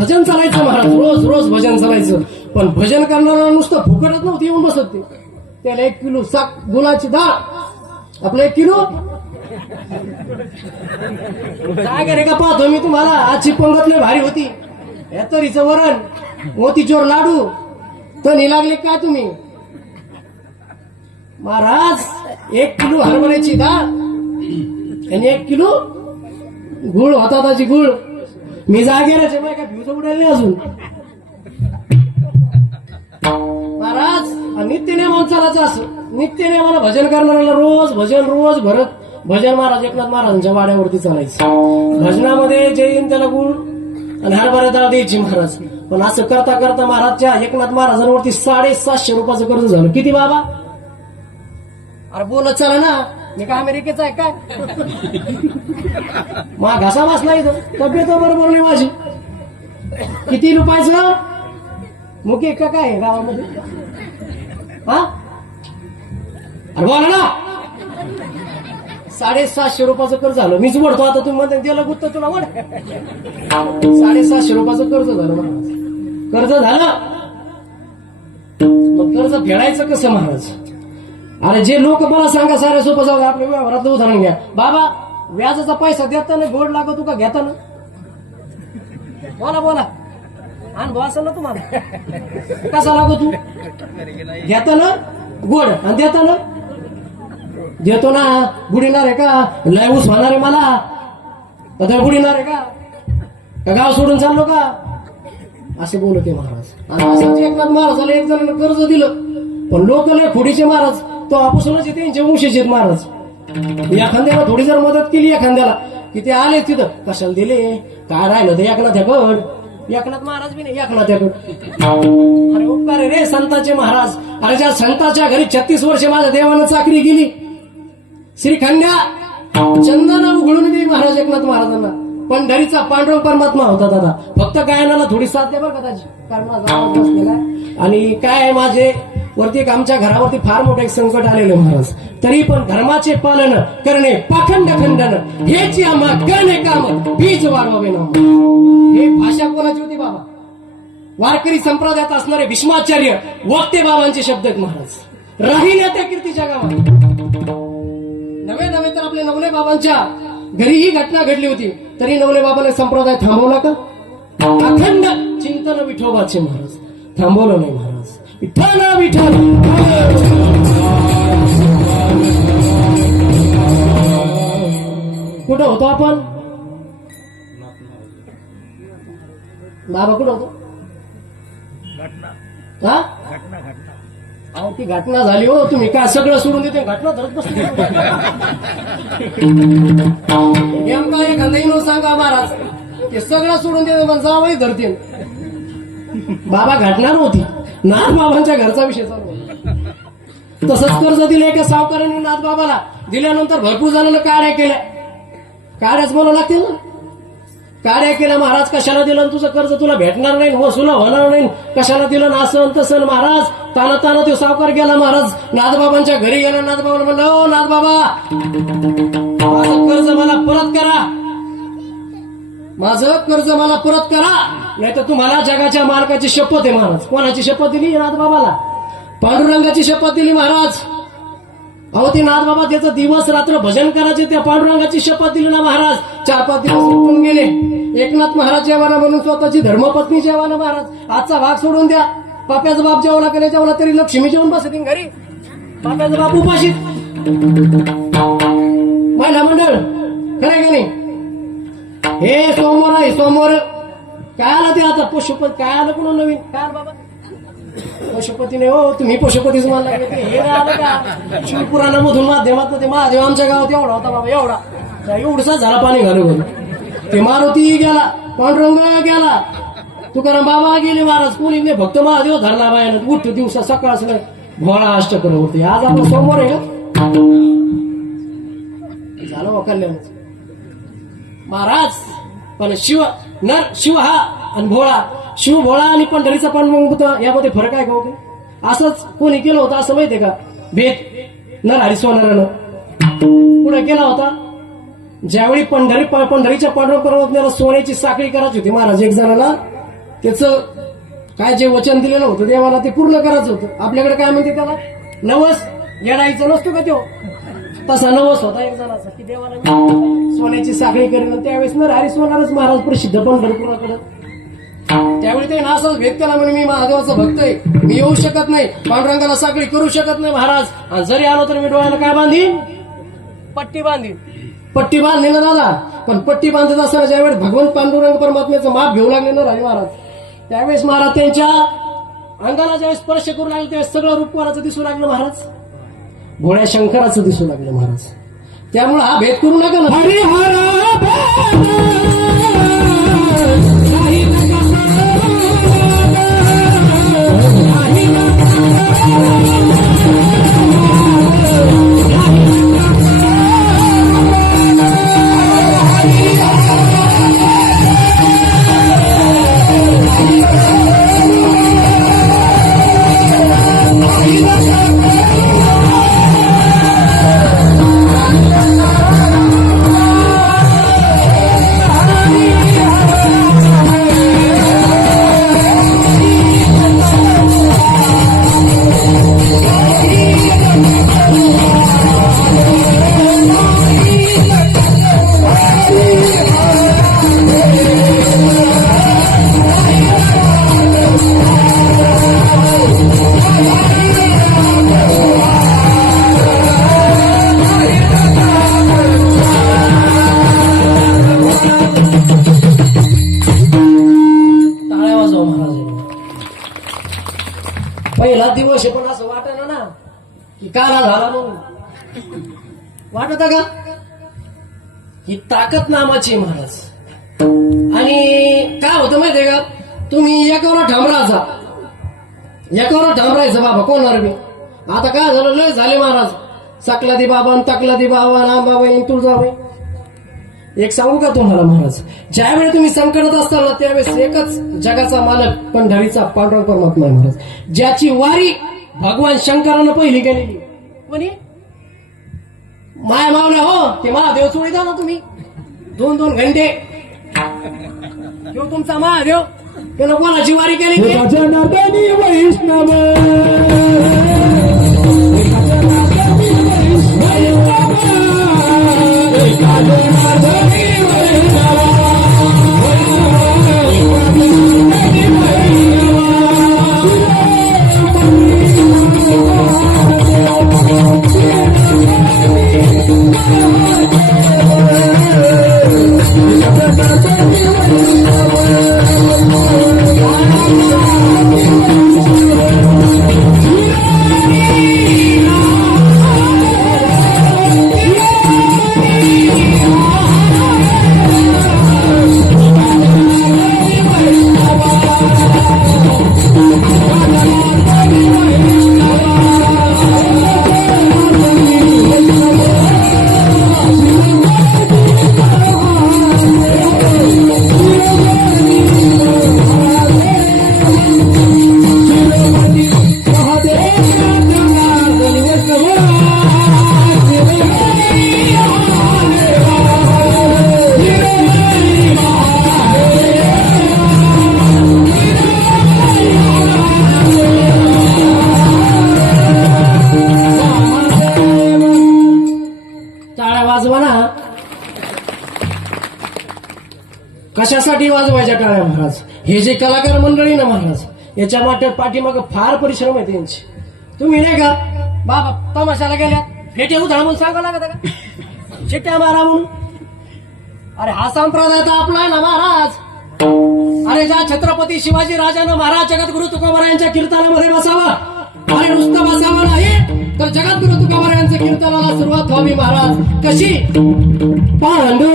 भजन चालायचं महाराज, रोज रोज भजन चालायचं. पण भजन करणारा नुसतं फुकटच नव्हती येऊन बसत ते. त्याला 1 किलो गुळाची डाळ, आपलं 1 किलो काय करे का पाहतो मी तुम्हाला. आजची पंगत लय भारी होती. तरीचं वरण, मोतीचूर लाडू, तणी लागले काय तुम्ही महाराज. 1 किलो हरभऱ्याची डाळ आणि 1 किलो गुळ होता. त्याची गुळ मी जागेराचे बाय का भिवचं उडाल नाही अजून महाराज. नित्यनेमान चालायचं असं. नित्यनेमाला भजन करणाऱ्याला रोज भजन, रोज भरत भजन. महाराज एकनाथ महाराजांच्या वाड्यावरती चालायचं. भजनामध्ये जे येईन त्याला गुळ आणि हरभरा डाळ द्यायची महाराज. पण असं करता करता महाराजच्या एकनाथ महाराजांवरती 750 रुपयाचं कर्ज झालं. किती बाबा? अरे बोलत चला ना, मी का अमेरिकेचा आहे काय? मा घासा वाचला इथं, तब्येत बरोबर नाही माझी. किती रुपयाचं मुके का काय गावामध्ये? हा अरे बोला ना. 750 रुपयाचं कर्ज झालं. मीच वडतो आता. तुम्ही म्हणता त्याला गुत्त तुला वड. 750 रुपयाचं कर्ज झालं महाराज. कर्ज झालं मग कर्ज फेडायचं कसं महाराज? अरे जे लोक मला सांगा सारे सोपं जाऊ. आपल्या व्यवहारातलं उदाहरण घ्या. बाबा व्याजाचा पैसा देताना गोड लागतो का घेताना? बोला बोला. अनुभव असेल ना तुम्हाला. कसा लागतो? घेताना गोड आणि देताना देतो ना. बुडीणार आहे का? लय ऊस होणार आहे मला. आता बुडीणार आहे का? गाव सोडून चाललो का? असे बोलते महाराज. आणि असंच एकनाथ महाराजाला एक जणांना कर्ज दिलं. पण लोक लय खोडीचे महाराज. तो आपासूनच त्यांच्या वंशीचे महाराज. एखाद्याला थोडी जर मदत केली एखाद्याला की ते आले तिथं, कशाला दिले काय राहिलं ते एकनाथ्याकड. एकनाथ महाराज बी नाही एकनाथ्याकड. अरे उपकार रे संतांचे महाराज. अरे ज्या संतांच्या घरी 36 वर्ष माझ्या देवानं चाकरी केली. श्रीखंड्या चंदना उघडून दे महाराज एकनाथ महाराजांना. पंढरीचा पांडुरंग परमात्मा होता दादा. फक्त गायनाला थोडी साथ द्या बरं का त्याची, कारण माझा आवाज नसलेला आहे. आणि काय माझे वरती एक आमच्या घरावरती फार मोठं एक संकट आलेलं महाराज. तरी पण धर्माचे पालन करणे, पाखंड खंडन हेची आम्हा करणे काम बीज वाढवावे ना. हे भाषा कोणाची होती बाबा? वारकरी संप्रदायात असणारे भीष्माचार्य वक्ते बाबांचे शब्द आहेत महाराज. राहिले त्या कीर्तीच्या गावात. नवे नवे तर आपल्या नवले बाबांच्या घरी ही घटना घडली होती. तरी नवले बाबाने संप्रदाय थांबवला का? अखंड चिंतन विठोबाचे महाराज. थांबवलं नाही महाराज. विठ्ठल विठ्ठल. कुठं होतो आपण? बाबा कुठं होतो? हा अहो ती घटना झाली हो. तुम्ही काय सगळं सोडून देते घटना धरत बसतो. नेमका एखादा येऊन सांगा महाराज ते सगळं सोडून देते पण जावंही धरते. बाबा घटना नव्हती, नाथ बाबांच्या घरचा विषय चालू. तसंच कर्ज दिलं एका सावकारांनी नाथ बाबाला. दिल्यानंतर भरपूर जणांना काड्या केल्या. काड्याच बोलावं लागतील ना. काड्या केल्या महाराज. कशाला दिलं? तुझं कर्ज तुला भेटणार नाही, वसूल होणार नाही. कशाला दिलं? असं तसं महाराज. ताना ताना तो सावकार गेला महाराज. नाथबाबांच्या घरी गेला. नाथबाबाला म्हणलं, ओ नाथबाबा माझं कर्ज मला परत करा. माझं कर्ज मला परत करा, नाही तर तुम्हाला जगाच्या मालकाची शपथ आहे महाराज. कोणाची शपथ दिली? नाथबाबाला. पांडुरंगाची शपथ दिली महाराज. अहो ते नाथबाबा त्याचं दिवस रात्र भजन करायचे. त्या पांडुरंगाची शपथ दिली ना महाराज. 4-5 दिवस उठून गेले. एकनाथ महाराज जेवाना म्हणून स्वतःची धर्मपत्नी जेवाना महाराज. आजचा भाग सोडून द्या. पाप्याचा बाप जेवला का नाही जेवला तरी लक्ष्मी जेवून बसते घरी. पाप्याचा बाप उपाशीत. महिला मंडळ खरं का नाही? हे सोमवार आहे सोमवार. काय आलं ते आता? पशुपती काय आलं? कुणा नवीन काय आलं बाबा? पशुपतीने हो तुम्ही पशुपतीच मानला. हे आलं का? शिवपुराणामधून माध्यमात ते महादेव आमच्या गावात एवढा होता बाबा. एवढा झाला पाणी घालून. ते मारुती गेला, पांडुरंग गेला, तुकाराम बाबा गेले महाराज. कोणी नाही फक्त महादेव धरला बायानं. उठ दिवसा सकाळच नाही भोळा अष्टकर होते. आज आपलं सोमवार आहे का? झालं कल्याण महाराज. पण शिव नर शिव हा आणि भोळा. शिव भोळा आणि पंढरीचा पांडुरंग यामध्ये फरक आहे का? असंच कोणी केलं होतं असं माहितीये का? भेद नरहरी सोनारानं पुढे केला होता. ज्यावेळी पंढरीच्या पांडुरंग पर्वतण्याला सोन्याची साखळी करायची होती महाराज एक जणाला. त्याचं काय जे वचन दिलेलं होतं देवाला ते पूर्ण करायचं होतं. आपल्याकडे काय म्हणते त्याला, नवस येडायचं नसतो का तो, तसा नवस होता एक जणाचा की देवाला मी सोन्याची साखळी करेन. त्यावेळेस नरहरी सोनारच महाराज प्रसिद्ध पंढरपुराकडे. त्यावेळी ते ना असंच भेट केला म्हणे मी महादेवाचा भक्त आहे, मी येऊ शकत नाही, पांडुरंगाला साखळी करू शकत नाही महाराज, आणि जरी आलो तर मी डोळ्याला काय बांधीन, पट्टी बांधीन. पट्टी बांधली ना दादा, पण पट्टी बांधत असताना ज्यावेळेस भगवान पांडुरंग परमात्म्याचं माप घेऊ लागले ना राजे महाराज, त्यावेळेस महाराज त्यांच्या अंगाला ज्यावेळेस स्पर्श करू लागले त्यावेळेस सगळं रूपवाराचं दिसू लागलं महाराज, भोळ्या शंकराचं दिसू लागलं महाराज. त्यामुळे हा भेद करू नका ना. पहिला दिवस आहे पण असं वाटत ना की काला झाला म्हणून, वाटत का? ही ताकद नामाची महाराज. आणि काय होतं माहितीये का, तुम्ही एकावर ठामरायचा, एकावर ठामरायचं बाबा कोणावर बी. आता काय झालं, लय झाले महाराज, सकलादी बाबा तकलादी बाबा रामबाबा तुळजाबाई. एक सांगू का तुम्हाला महाराज, ज्यावेळी तुम्ही संकटात असताल ना त्यावेळेस एकच जगाचा मालक पंढरीचा पांडुरंग परमात्मा आहे महाराज, ज्याची वारी भगवान शंकरानं पहिली केलेली. कोणी? माय मावल्या हो, ते महादेव चोळी द्या ना तुम्ही 2-2 घंटे. तो तुमचा महादेव, त्यानं कोणाची वारी केली? जनार्दनी वैष्णव कशासाठी वाजवायच्या टाळ्या महाराज? हे जे कलाकार मंडळी ना महाराज, याच्या पाठीमाग फार परिश्रम आहे त्यांचे. तुम्ही नाही का बाबा तमाशाला गेल्या फेटे उधळा म्हणून सांगा लागत का, चिट्ट्या मारा म्हणून? अरे हा संप्रदाय तर आपला आहे ना महाराज. अरे ज्या छत्रपती शिवाजी राजानं महाराज जगद्गुरु तुकोबारायांच्या कीर्तनामध्ये बसावा, अरे नुसतं बसावं नाही तर जगद्गुरु तुकोबारायांच्या कीर्तनाला सुरुवात व्हावी महाराज. कशी? पांडुरंग